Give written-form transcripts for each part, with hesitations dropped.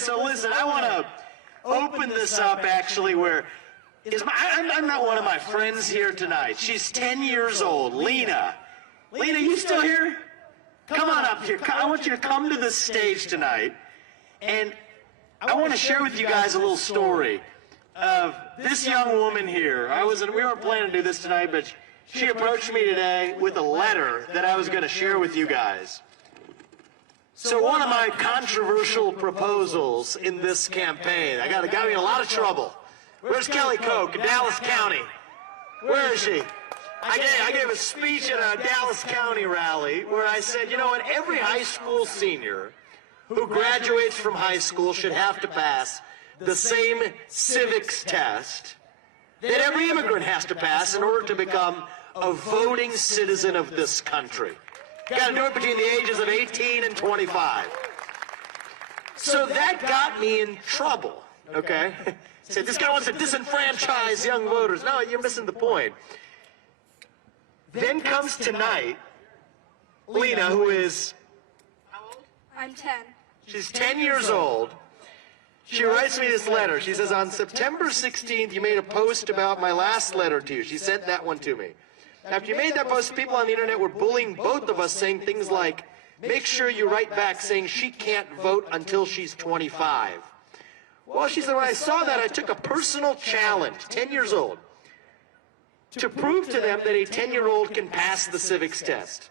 so listen, I want to open this up actually where I'm not one of my friends here tonight. She's 10 years old, Lena. Lena, you still here? Come on up here. I want you to come to this stage tonight. And I want to share with you guys a little story of this young woman here. We weren't planning to do this tonight, but she approached me today with a letter that I was going to share with you guys. So one of my controversial proposals in this campaign, I got me in a lot of trouble. Where's Kelly Koch in Dallas County? Where is she? I gave a speech at a Dallas County rally where I said, you know what, every high school senior who graduates from high school should have to pass the same civics test that every immigrant has to pass in order to become a voting citizen of this country. You got to do it between the ages of 18 and 25. So that got me in trouble, okay? Said, this guy wants to disenfranchise young voters. No, you're missing the point. Then comes tonight, Lena, who is... How old? I'm 10. She's 10 years old. She writes me this letter. She says, on September 16th, you made a post about my last letter to you. She sent that one to me. After you made that post, people on the internet were bullying both of us, saying things like, make sure you write back saying she can't vote until she's 25. Well, she said, when I saw that, I took a personal challenge, 10 years old, to prove to them that a 10-year-old can pass the civics test.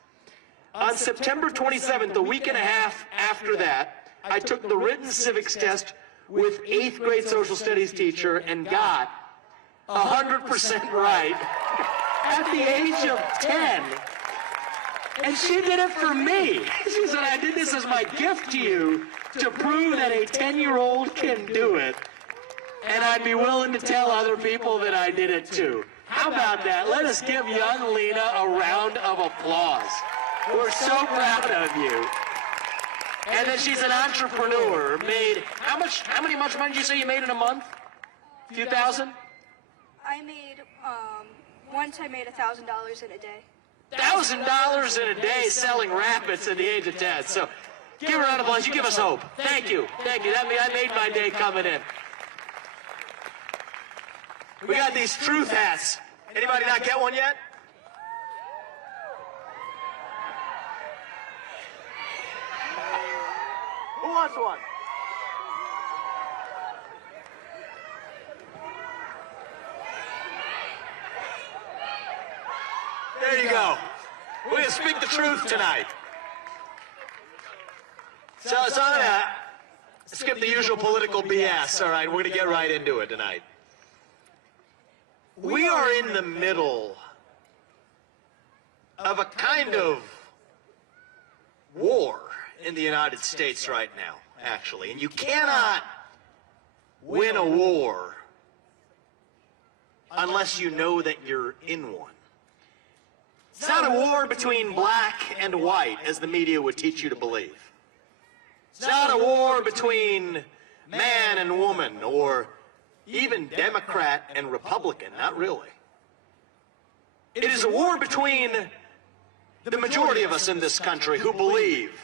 On September 27th, a week and a half after that, I took the written civics test with 8th grade social studies teacher and got 100% right at the age of 10. And she did it for me. She said, I did this as my gift to you to prove that a 10-year-old can do it. And I'd be willing to tell other people that I did it too. How about that? Let us give young Lena a round of applause. We're so proud of you. And then she's an entrepreneur. Made how many money did you say you made in a month? A few thousand? I made once I made $1,000 in a day. $1,000 in a day selling rabbits at the age of 10. So give her a round of applause. You give us hope. Thank you. Thank you. That made my day coming in. We got these truth hats. Anybody not get one yet? Who wants one? There you go. We're going to speak the truth tonight. So I'm going to skip the usual political BS. All right, we're going to get right into it tonight. We are in the middle of a kind of war in the United States right now, actually. And you cannot win a war unless you know that you're in one. It's not a war between black and white, as the media would teach you to believe. It's not a war between man and woman, or even Democrat and Republican, not really. It is a war between the majority of us in this country who believe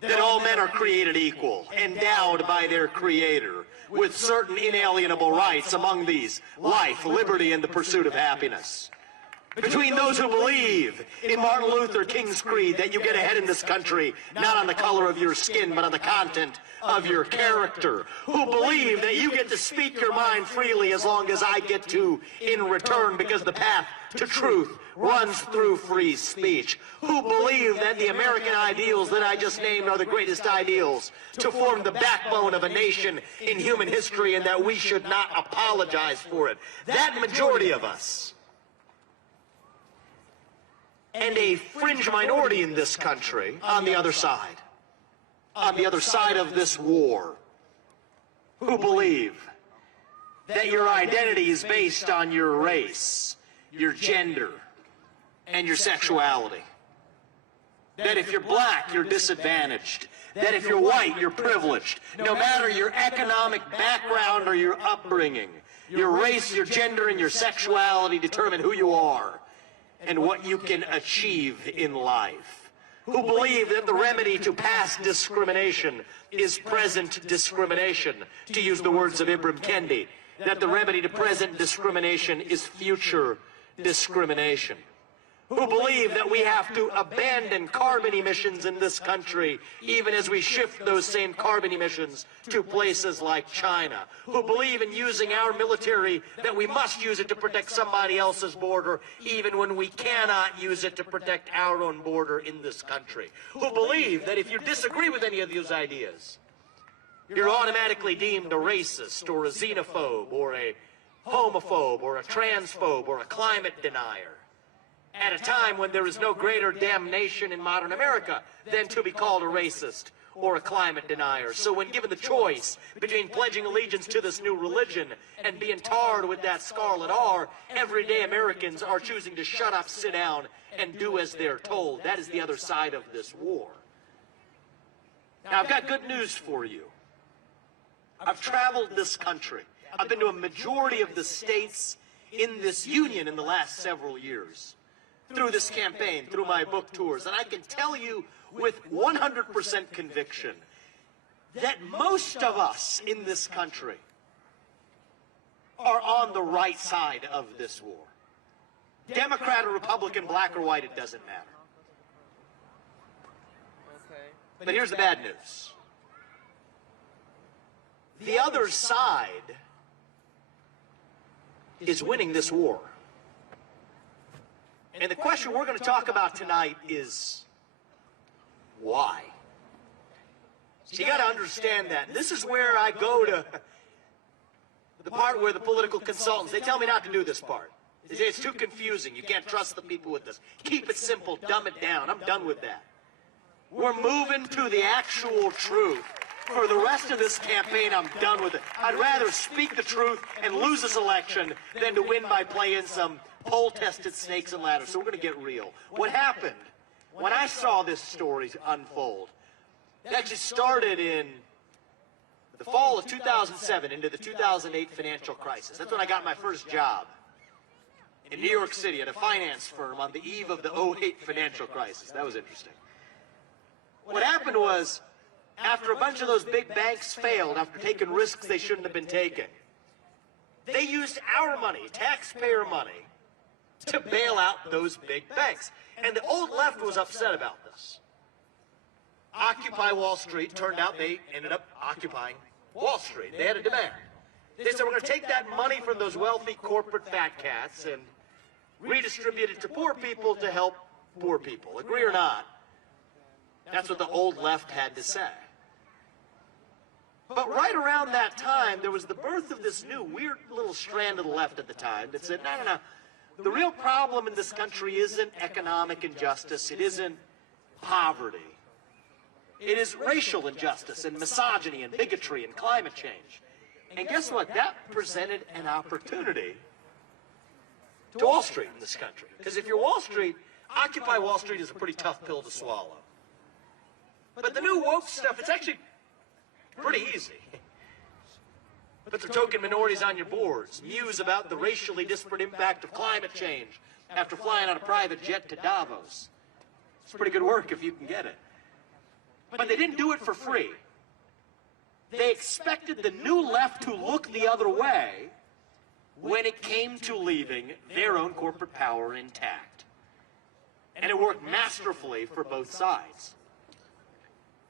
that all men are created equal, endowed by their Creator with certain inalienable rights, among these life, liberty, and the pursuit of happiness. Between those who believe in Martin Luther King's creed that you get ahead in this country not on the color of your skin but on the content of your character, who believe that you get to speak your mind freely as long as I get to in return, because the path to truth runs through free speech, who believe that the American ideals that I just named are the greatest ideals to form the backbone of a nation in human history, and that we should not apologize for it. That majority of us, and a fringe minority in this country on the other side of this war, who believe that your identity is based on your race, your gender, and your sexuality. That if you're black, you're disadvantaged. That if you're white, you're privileged. No matter your economic background or your upbringing, your race, your gender, and your sexuality determine who you are and what you can achieve in life. who believe that the remedy to past discrimination is present discrimination, to use the words of Ibram Kendi, that the remedy to present discrimination is future discrimination, who believe that we have to abandon carbon emissions in this country even as we shift those same carbon emissions to places like China, who believe in using our military, that we must use it to protect somebody else's border even when we cannot use it to protect our own border in this country, who believe that if you disagree with any of these ideas, you're automatically deemed a racist or a xenophobe or a homophobe or a transphobe or a climate denier, at a time when there is no greater damnation in modern America than to be called a racist or a climate denier. So when given the choice between pledging allegiance to this new religion and being tarred with that scarlet R, everyday Americans are choosing to shut up, sit down, and do as they're told. That is the other side of this war. Now, I've got good news for you. I've traveled this country. I've been to a majority of the states in this union in the last several years, through this campaign, through my book tours, and I can tell you with 100% conviction that most of us in this country are on the right side of this war. Democrat or Republican, black or white, it doesn't matter. But here's the bad news. The other side is winning this war. And the question we're going to talk about tonight is why? So you got to understand that. And this is where I go to the part where the political consultants, they tell me not to do this part. They say it's too confusing. You can't trust the people with this. Keep it simple. Dumb it down. I'm done with that. We're moving to the actual truth. For the rest of this campaign, I'm done with it. I'd rather speak the truth and lose this election than to win by playing some poll-tested snakes and ladders. So we're going to get real. What happened when I saw this story unfold, it actually started in the fall of 2007 into the 2008 financial crisis. That's when I got my first job in New York City at a finance firm on the eve of the 2008 financial crisis. That was interesting. What happened was, after a bunch of those big banks failed, after taking risks they shouldn't have been taking, they used our money, taxpayer money, to bail out those big banks. And the old left was upset about this. Occupy Wall Street, turned out they ended up occupying Wall Street. They had a demand. They said, we're going to take that money from those wealthy corporate fat cats and redistribute it to poor people to help poor people. Agree or not? That's what the old left had to say. But right around that time, there was the birth of this new weird little strand of the left at the time that said, no. The real problem in this country isn't economic injustice. It isn't poverty. It is racial injustice and misogyny and bigotry and climate change. And guess what? That presented an opportunity to Wall Street in this country. Because if you're Wall Street, Occupy Wall Street is a pretty tough pill to swallow. But the new woke stuff, it's actually pretty easy. Put the token minorities on your boards. Muse about the racially disparate impact of climate change after flying on a private jet to Davos. It's pretty good work if you can get it. But they didn't do it for free. They expected the new left to look the other way when it came to leaving their own corporate power intact. And it worked masterfully for both sides.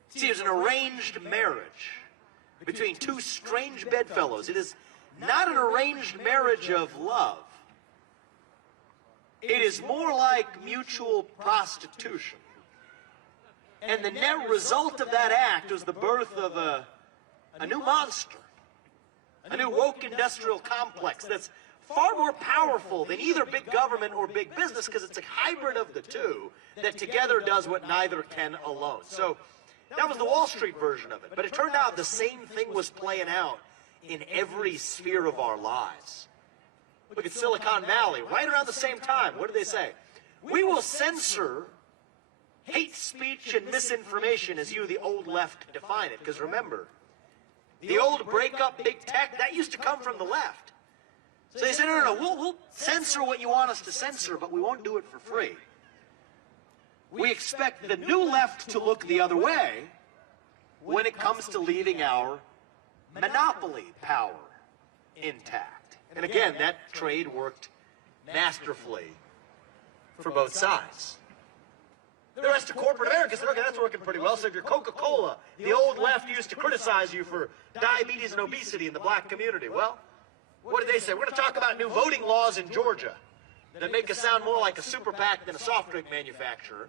See, it was an arranged marriage between two strange bedfellows. It is not an arranged marriage of love. It is more like mutual prostitution. And the net result of that act was the birth of a new monster, a new woke industrial complex that's far more powerful than either big government or big business, because it's a hybrid of the two that together does what neither can alone. So that was the Wall Street version of it. But it turned out the same thing was playing out in every sphere of our lives. Look at Silicon Valley, right around the same time. What did they say? We will censor hate speech and misinformation as you, the old left, define it. Because remember, the old break-up big tech, that used to come from the left. So they said, no, we'll censor what you want us to censor, but we won't do it for free. we expect the new left to look the other way when it comes to leaving our monopoly power intact. And again, that trade worked masterfully for both sides. The rest of corporate America said, okay, that's working pretty well. So if you're Coca-Cola, the old left used to criticize you for diabetes and obesity in the black community. Well, what did they say? We're going to talk about new voting laws in Georgia that make us sound more like a super PAC than a soft drink manufacturer.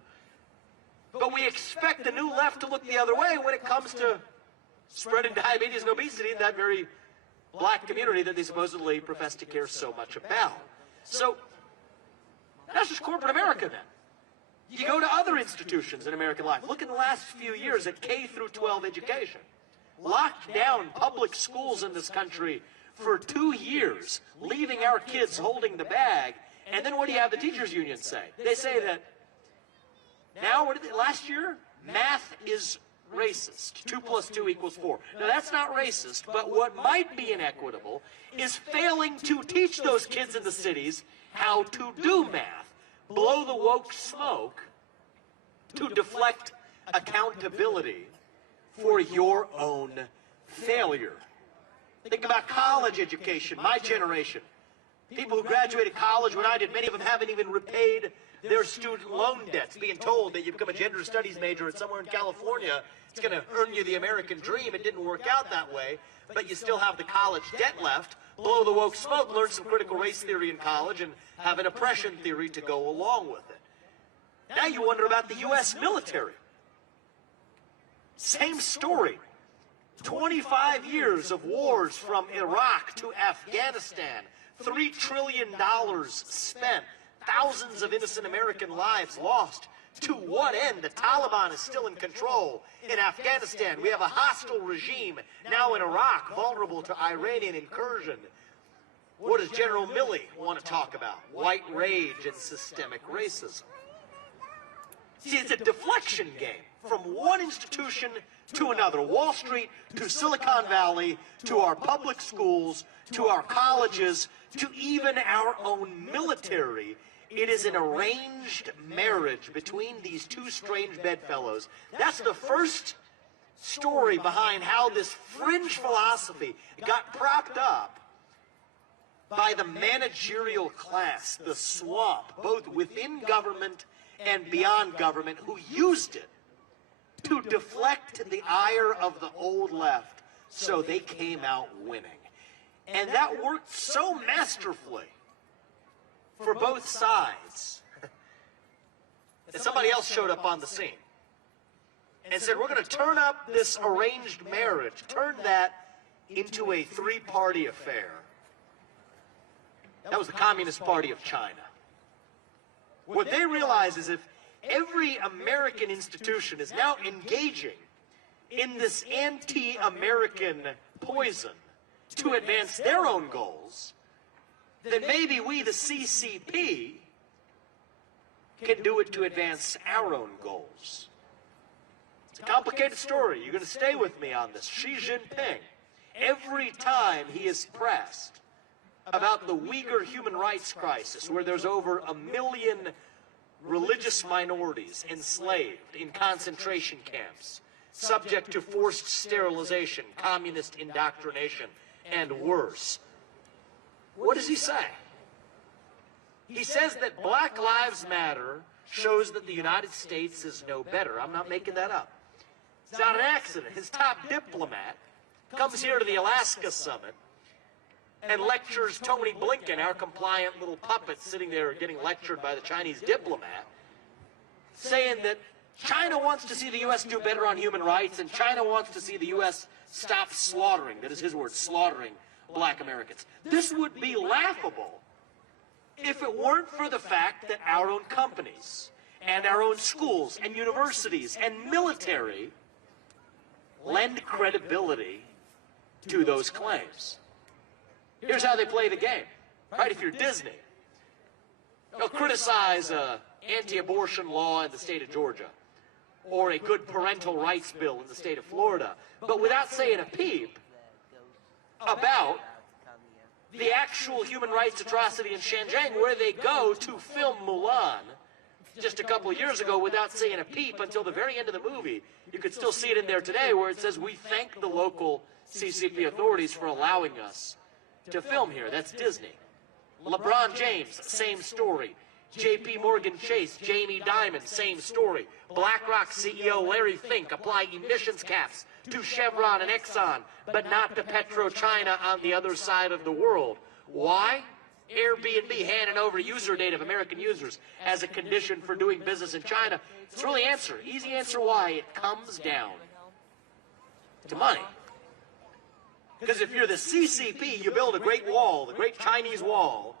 But we expect the new left to look the other way when it comes to spreading diabetes and obesity in that very black community that they supposedly profess to care so much about. So that's just corporate America then. You go to other institutions in American life. Look in the last few years at K through 12 education. Locked down public schools in this country for 2 years, leaving our kids holding the bag. And then what do you have the teachers union say? They say that now, last year, math is racist. 2 + 2 = 4. Now, that's not racist, but what might be inequitable is failing to teach those kids in the cities how to do math. Blow the woke smoke to deflect accountability for your own failure. Think about college education, my generation. People who graduated college when I did, many of them haven't even repaid their student loan debts, being told that you become a gender studies major at somewhere in California, it's going to earn you the American dream. It didn't work out that way, but you still have the college debt left. Blow the woke smoke, learn some critical race theory in college, and have an oppression theory to go along with it. Now you wonder about the U.S. military. Same story. 25 years of wars from Iraq to Afghanistan, $3 trillion spent, thousands of innocent American lives lost. To what end? The Taliban is still in control. In Afghanistan, we have a hostile regime. Now in Iraq, vulnerable to Iranian incursion. What does General Milley want to talk about? White rage and systemic racism. See, it's a deflection game from one institution to another. Wall Street to Silicon Valley, to our public schools, to our colleges, to even our own military. It is an arranged marriage between these two strange bedfellows. That's the first story behind how this fringe philosophy got propped up by the managerial class, the swamp, both within government and beyond government, who used it to deflect the ire of the old left so they came out winning. And that worked so masterfully for both sides that somebody else showed up on the scene and said, we're going to turn up this arranged marriage, turn that into a three-party affair. That was the Communist Party of China. What they realize is if every American institution is now engaging in this anti-American poison to advance their own goals, then maybe we, the CCP, can do it to advance our own goals. It's a complicated story. You're going to stay with me on this. Xi Jinping, every time he is pressed about the Uyghur human rights crisis, where there's over 1 million religious minorities enslaved in concentration camps, subject to forced sterilization, communist indoctrination, and worse, what does he say? He says that Black Lives Matter shows that the United States is no better. I'm not making that up. It's not an accident. His top diplomat comes here to the Alaska summit and lectures Tony Blinken, our compliant little puppet sitting there getting lectured by the Chinese diplomat, saying that China wants to see the U.S. do better on human rights, and China wants to see the U.S. stop slaughtering, that is his word, slaughtering Black Americans. This would be laughable if it weren't for the fact that our own companies and our own schools and universities and military lend credibility to those claims. Here's how they play the game, right? If you're Disney, they'll criticize an anti-abortion law in the state of Georgia or a good parental rights bill in the state of Florida, but without saying a peep about the actual human rights atrocity in Xinjiang, where they go to film Mulan just a couple of years ago without saying a peep until the very end of the movie. You could still see it in there today where it says, "We thank the local CCP authorities for allowing us to film here." That's Disney. LeBron James, same story. JP Morgan Chase, Jamie Dimon, same story. BlackRock CEO Larry Fink applying emissions caps to Chevron and Exxon, but not to PetroChina on the other side of the world. Why? Airbnb handing over user data of American users as a condition for doing business in China. It's really easy answer why. It comes down to money. Because if you're the CCP, you build a great wall, the Great Chinese Wall,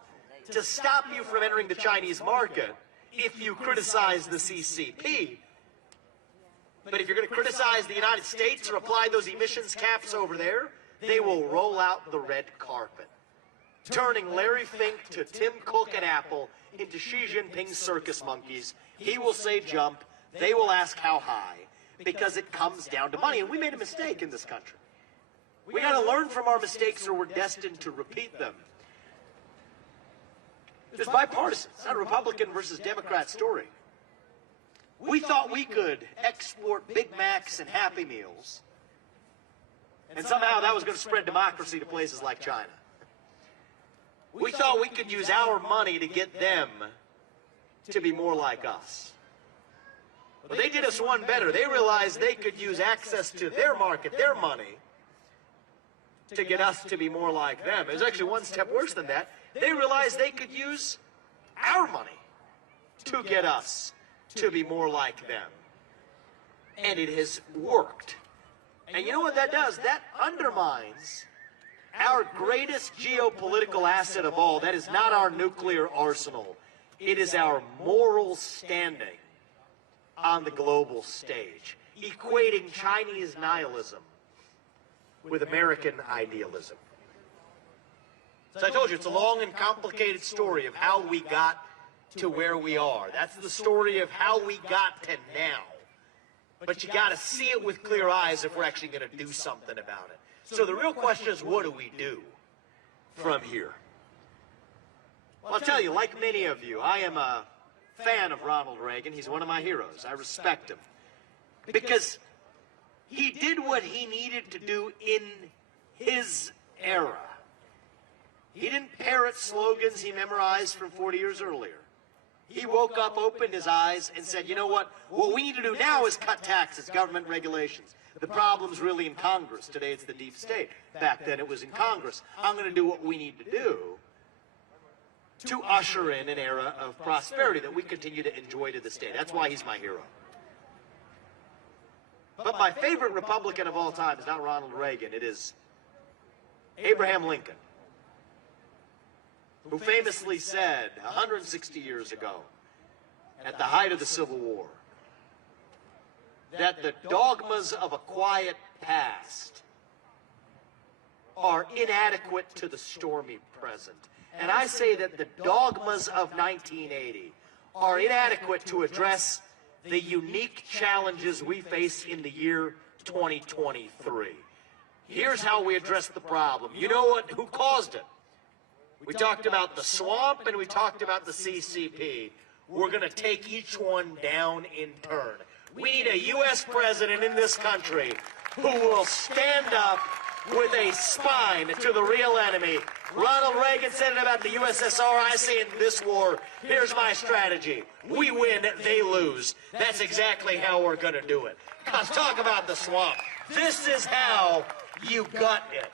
to stop you from entering the Chinese market if you criticize the CCP. But if you're going to criticize the United States or apply those emissions caps over there, they will roll out the red carpet, turning Larry Fink to Tim Cook at Apple into Xi Jinping's circus monkeys. He will say jump, they will ask how high, because it comes down to money. And we made a mistake in this country. We got to learn from our mistakes or we're destined to repeat them. It's bipartisan. It's not a Republican versus Democrat story. We thought we could export Big Macs and Happy Meals, and somehow that was going to spread democracy to places like China. We thought we could use our money to get them to be more like us. But they did us one better. They realized they could use access to their market, their money, to get us to be more like them. It was actually one step worse than that. They realized they could use our money to get us to be more like them. And it has worked. And you know what that does? That undermines our greatest geopolitical asset of all. That is not our nuclear arsenal. It is our moral standing on the global stage, equating Chinese nihilism with American idealism. So I told you, it's a long and complicated story of how we got to where we are. That's the story of how we got to now. But you got to see it with clear eyes if we're actually going to do something about it. So the real question is, what do we do from here? Well, I'll tell you, like many of you, I am a fan of Ronald Reagan. He's one of my heroes. I respect him because he did what he needed to do in his era. He didn't parrot slogans he memorized from 40 years earlier. He woke up, opened his eyes, and said, you know what? What we need to do now is cut taxes, government regulations. The problem's really in Congress. Today it's the deep state. Back then it was in Congress. I'm going to do what we need to do to usher in an era of prosperity that we continue to enjoy to this day. That's why he's my hero. But my favorite Republican of all time is not Ronald Reagan. It is Abraham Lincoln, who famously said 160 years ago, at the height of the Civil War, that the dogmas of a quiet past are inadequate to the stormy present. And I say that the dogmas of 1980 are inadequate to address the unique challenges we face in the year 2023. Here's how we address the problem. You know what? Who caused it? We talked about the swamp and we talked about the CCP. We're going to take each one down in turn. We need a U.S. president in this country who will stand up with a spine to the real enemy. Ronald Reagan said it about the USSR. I say in this war, here's my strategy. We win, they lose. That's exactly how we're going to do it. Let's talk about the swamp. This is how you gut it.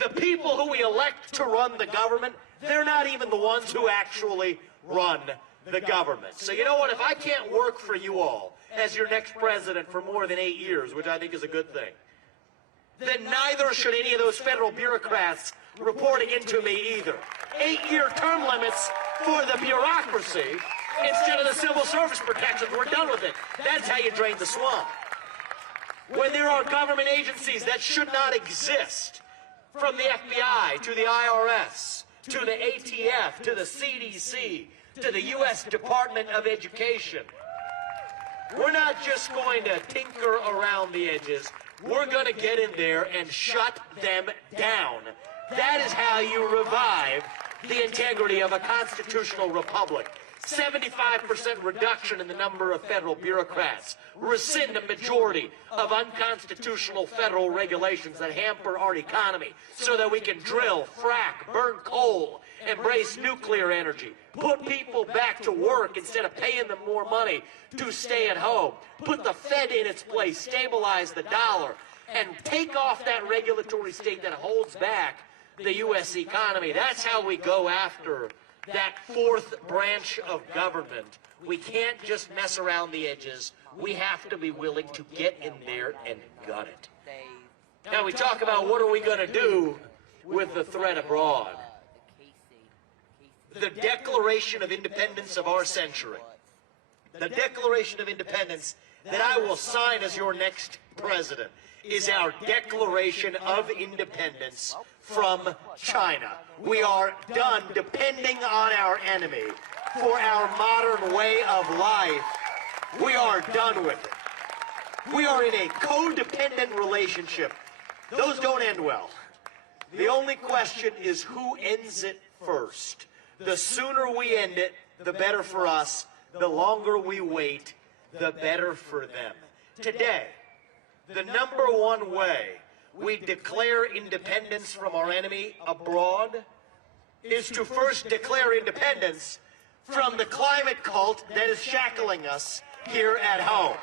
The people who we elect to run the government, they're not even the ones who actually run the government. So you know what? If I can't work for you all as your next president for more than 8 years, which I think is a good thing, then neither should any of those federal bureaucrats reporting into me either. 8-year term limits for the bureaucracy instead of the civil service protections. We're done with it. That's how you drain the swamp. When there are government agencies that should not exist, from the FBI to the IRS, to the ATF, to the CDC, to the U.S. Department of Education. We're not just going to tinker around the edges. We're going to get in there and shut them down. That is how you revive the integrity of a constitutional republic. 75% reduction in the number of federal bureaucrats, rescind a majority of unconstitutional federal regulations that hamper our economy so that we can drill, frack, burn coal, embrace nuclear energy, put people back to work instead of paying them more money to stay at home, put the Fed in its place, stabilize the dollar, and take off that regulatory state that holds back the U.S. economy. That's how we go after that fourth branch of government. We can't just mess around the edges. We have to be willing to get in there and gut it. Now we talk about what are we going to do with the threat abroad. The Declaration of Independence of our century, the Declaration of Independence that I will sign as your next president, is our Declaration of Independence from China. We are done depending on our enemy for our modern way of life. We are done with it. We are in a codependent relationship. Those don't end well. The only question is who ends it first. The sooner we end it, the better for us. The longer we wait, the better for them. Today, the number one way we declare independence from our enemy abroad is to first declare independence from the climate cult that is shackling us here at home.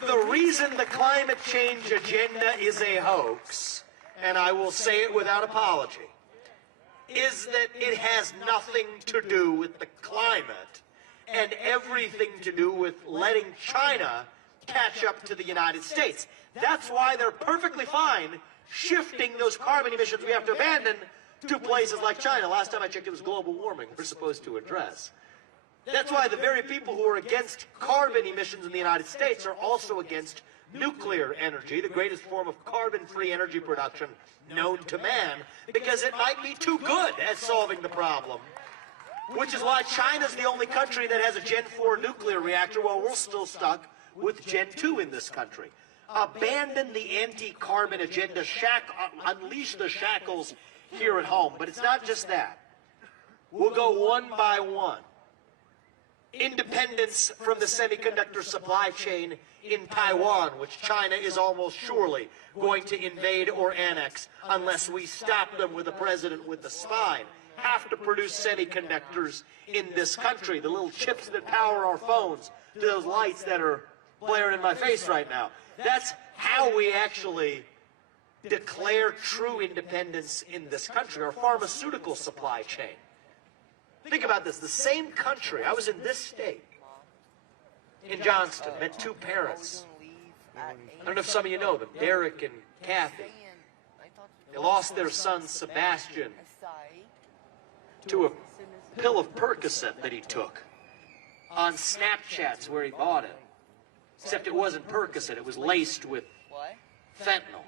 The reason the climate change agenda is a hoax, and I will say it without apology, is that it has nothing to do with the climate and everything to do with letting China catch up to the United States. That's why they're perfectly fine shifting those carbon emissions we have to abandon to places like China. Last time I checked, it was global warming we're supposed to address. That's why the very people who are against carbon emissions in the United States are also against nuclear energy, the greatest form of carbon-free energy production known to man, because it might be too good at solving the problem. Which is why China's the only country that has a Gen 4 nuclear reactor while we're still stuck with Gen 2 in this country. Abandon the anti-carbon agenda, unleash the shackles here at home. But it's not just that. We'll go one by one. Independence from the semiconductor supply chain in Taiwan, which China is almost surely going to invade or annex unless we stop them with a president with the spine. Have to produce semiconductors in this country, the little chips that power our phones, to those lights that are blaring in my face right now. That's how we actually declare true independence in this country, our pharmaceutical supply chain. Think about this, the same country, I was in this state, in Johnston, met two parents. I don't know if some of you know them, Derek and Kathy. They lost their son, Sebastian, to a pill of Percocet that he took on Snapchats where he bought it. Except it wasn't Percocet, it was laced with fentanyl.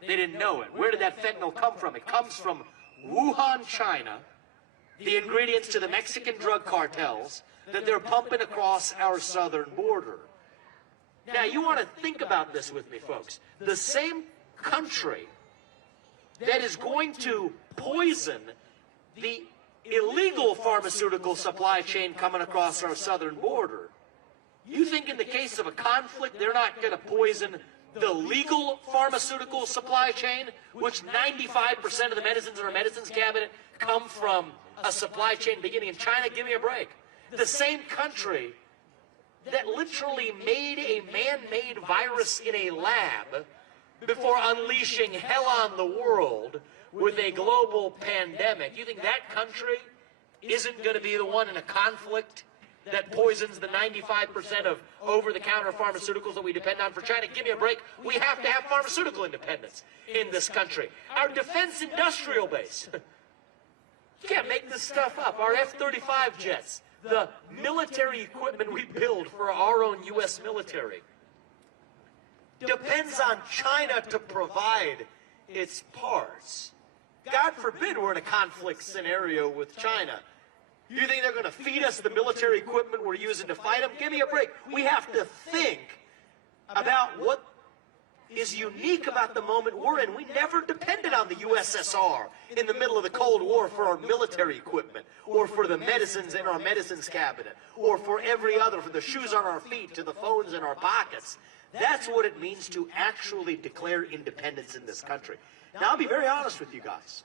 They didn't know it. Where did that fentanyl come from? It comes from Wuhan, China, the ingredients to the Mexican drug cartels that they're pumping across our southern border. Now, you want to think about this with me, folks. The same country that is going to poison the illegal pharmaceutical supply chain coming across our southern border, you think in the case of a conflict they're not going to poison the legal pharmaceutical supply chain, which 95% of the medicines in our medicines cabinet come from a supply chain beginning in China? Give me a break. The same country that literally made a man-made virus in a lab before unleashing hell on the world with a global pandemic. You think that country isn't going to be the one in a conflict that poisons the 95% of over-the-counter pharmaceuticals that we depend on for China? Give me a break. We have to have pharmaceutical independence in this country. Our defense industrial base. You can't make this stuff up. Our F-35 jets, the military equipment we build for our own U.S. military, depends on China to provide its parts. God forbid we're in a conflict scenario with China. You think they're going to feed us the military equipment we're using to fight them? Give me a break. We have to think about what is unique about the moment we're in. We never depended on the USSR in the middle of the Cold War for our military equipment, or for the medicines in our medicines cabinet, or for every other, from the shoes on our feet to the phones in our pockets. That's what it means to actually declare independence in this country. Now, I'll be very honest with you guys.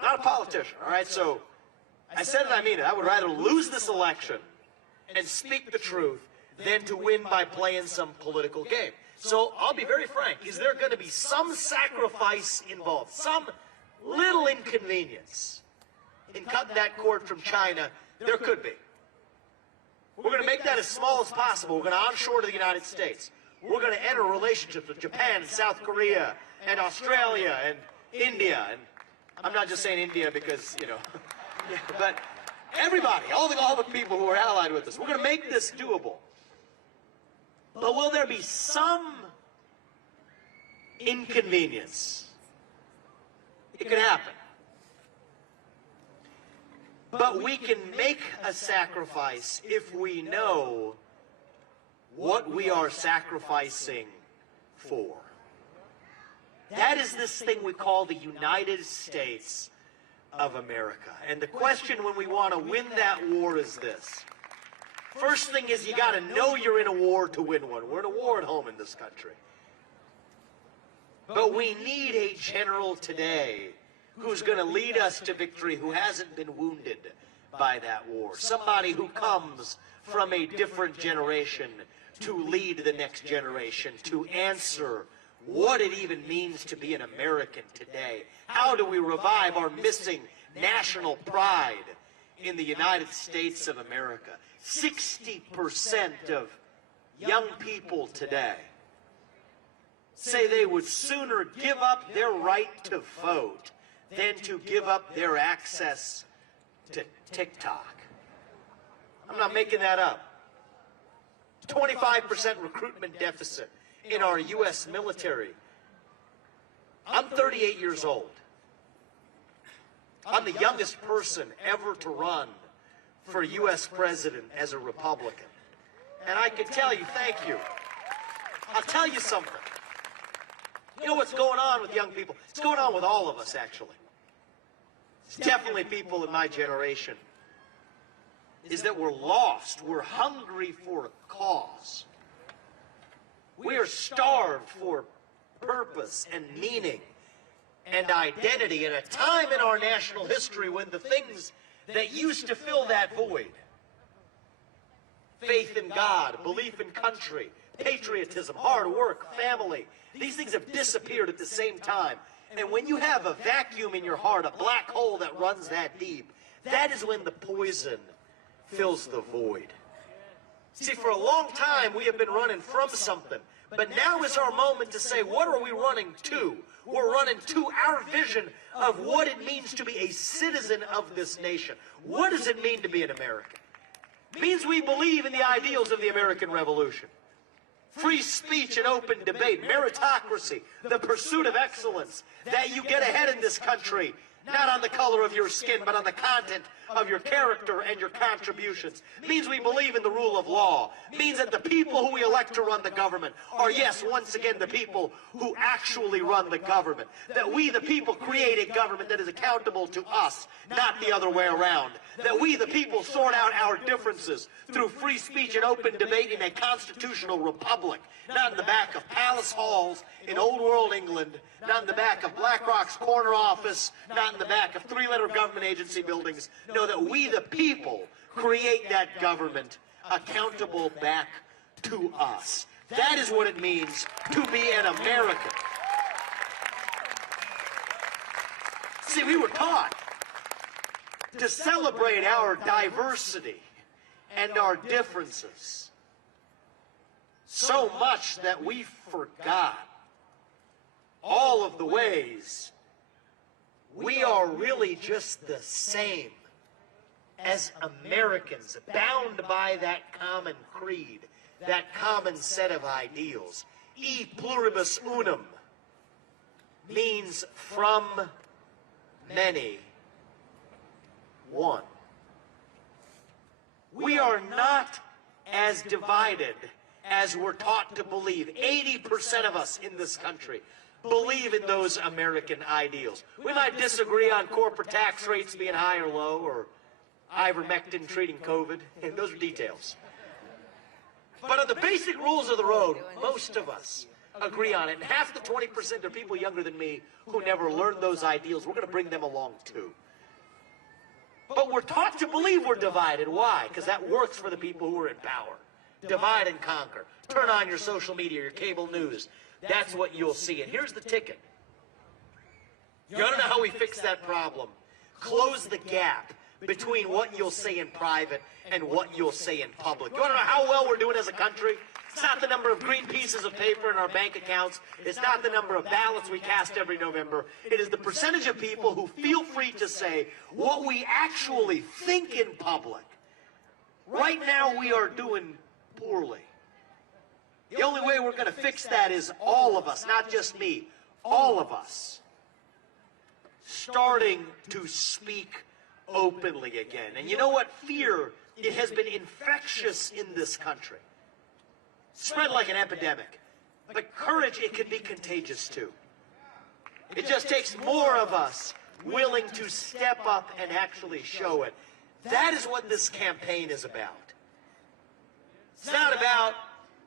Not a politician, all right? So I said it, I mean it. I would rather lose this election and speak the truth than to win by playing some political game. So I'll be very frank. Is there going to be some sacrifice involved, some little inconvenience in cutting that cord from China? There could be. We're going to make that as small as possible. We're going to onshore to the United States. We're going to enter relationships with Japan, South Korea, and Australia, and India. And I'm not just saying India because, you know, but everybody, all the people who are allied with us. We're going to make this doable. But will there be some inconvenience? It could happen. But we can make a sacrifice if we know what we are sacrificing for. That is this thing we call the United States of America. And the question when we want to win that war is this. First thing is you got to know you're in a war to win one. We're in a war at home in this country. But we need a general today who's going to lead us to victory, who hasn't been wounded by that war. Somebody who comes from a different generation to lead the next generation, to answer what it even means to be an American today. How do we revive our missing national pride in the United States of America? 60% of young people today say they would sooner give up their right to vote than to give up their access to TikTok. I'm not making that up. 25% recruitment deficit in our U.S. military. I'm 38 years old. I'm the youngest person ever to run for U.S. president as a Republican. And I can tell you, thank you. I'll tell you something. You know what's going on with young people? It's going on with all of us, actually. It's definitely people in my generation. Is that we're lost. We're hungry for a cause. We are starved for purpose and meaning and identity at a time in our national history when the things that used to fill that void, faith in God, belief in country, patriotism, hard work, family, these things have disappeared at the same time. And when you have a vacuum in your heart, a black hole that runs that deep, that is when the poison fills the void. See, for a long time we have been running from something, but now is our moment to say, what are we running to? We're running to our vision of what it means to be a citizen of this nation. What does it mean to be an American? It means we believe in the ideals of the American Revolution. Free speech and open debate, meritocracy, the pursuit of excellence, that you get ahead in this country, not on the color of your skin, but on the content of your character and your contributions. It means we believe in the rule of law. It means that the people who we elect to run the government are, yes, once again, the people who actually run the government. That we, the people, create a government that is accountable to us, not the other way around. That we, the people, sort out our differences through free speech and open debate in a constitutional republic, not in the back of palace halls in old world England, not in the back of BlackRock's corner office, not in the back of three-letter government agency buildings. No, that we, the people, create that government accountable back to us. That is what it means to be an American. See, we were taught to celebrate our diversity and our differences so much that we forgot all of the ways we are really just the same as Americans, bound by that common creed, that common set of ideals. E pluribus unum means from many, one. We are not as divided as we're taught to believe. 80% of us in this country believe in those American ideals. We might disagree on corporate tax rates being high or low, or ivermectin treating COVID, and those are details. But on the basic rules of the road, most of us agree on it. And half the 20% are people younger than me who never learned those ideals. We're going to bring them along too. But we're taught to believe we're divided. Why? Because that works for the people who are in power. Divide and conquer. Turn on your social media, your cable news. That's what you'll see. And here's the ticket. You want to know how we fix that problem? Close the gap between what you'll say in private and what you'll say in public. You want to know how well we're doing as a country? It's not the number of green pieces of paper in our bank accounts. It's not the number of ballots we cast every November. It is the percentage of people who feel free to say what we actually think in public. Right now, we are doing poorly. The only way we're going to fix that is all of us, not just me, all of us, starting to speak openly again. And you know what? Fear, it has been infectious in this country. Spread like an epidemic. But courage, it can be contagious too. It just takes more of us willing to step up and actually show it. That is what this campaign is about. It's not about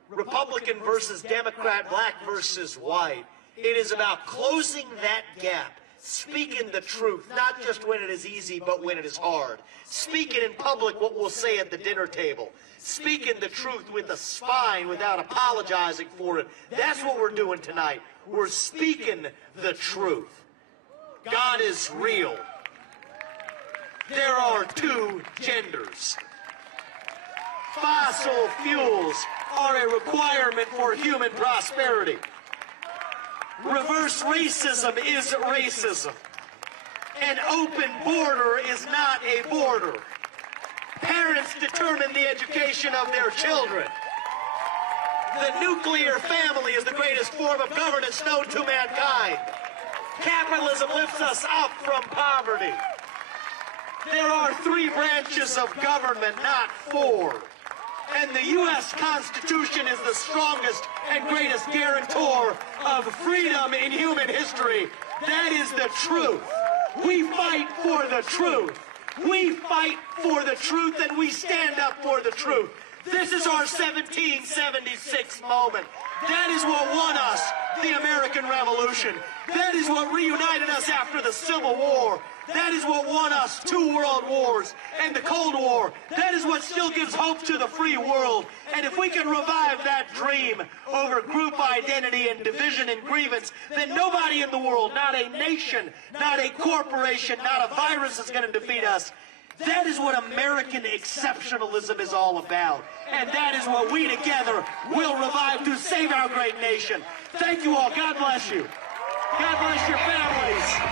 Republican versus Democrat, black versus white. It is about closing that gap. Speaking the truth, not just when it is easy, but when it is hard. Speaking in public what we'll say at the dinner table. Speaking the truth with a spine without apologizing for it. That's what we're doing tonight. We're speaking the truth. God is real. There are two genders. Fossil fuels are a requirement for human prosperity. Reverse racism is racism. An open border is not a border. Parents determine the education of their children. The nuclear family is the greatest form of governance known to mankind. Capitalism lifts us up from poverty. There are 3 branches of government, not 4. And the U.S. Constitution is the strongest and greatest guarantor of freedom in human history. That is the truth. We fight for the truth. We fight for the truth, and we stand up for the truth. This is our 1776 moment. That is what won us the American Revolution. That is what reunited us after the Civil War. That is what won us 2 world wars and the Cold War. That is what still gives hope to the free world. And if we can revive that dream over group identity and division and grievance, then nobody in the world, not a nation, not a corporation, not a virus is going to defeat us. That is what American exceptionalism is all about. And that is what we together will revive to save our great nation. Thank you all. God bless you. God bless your families.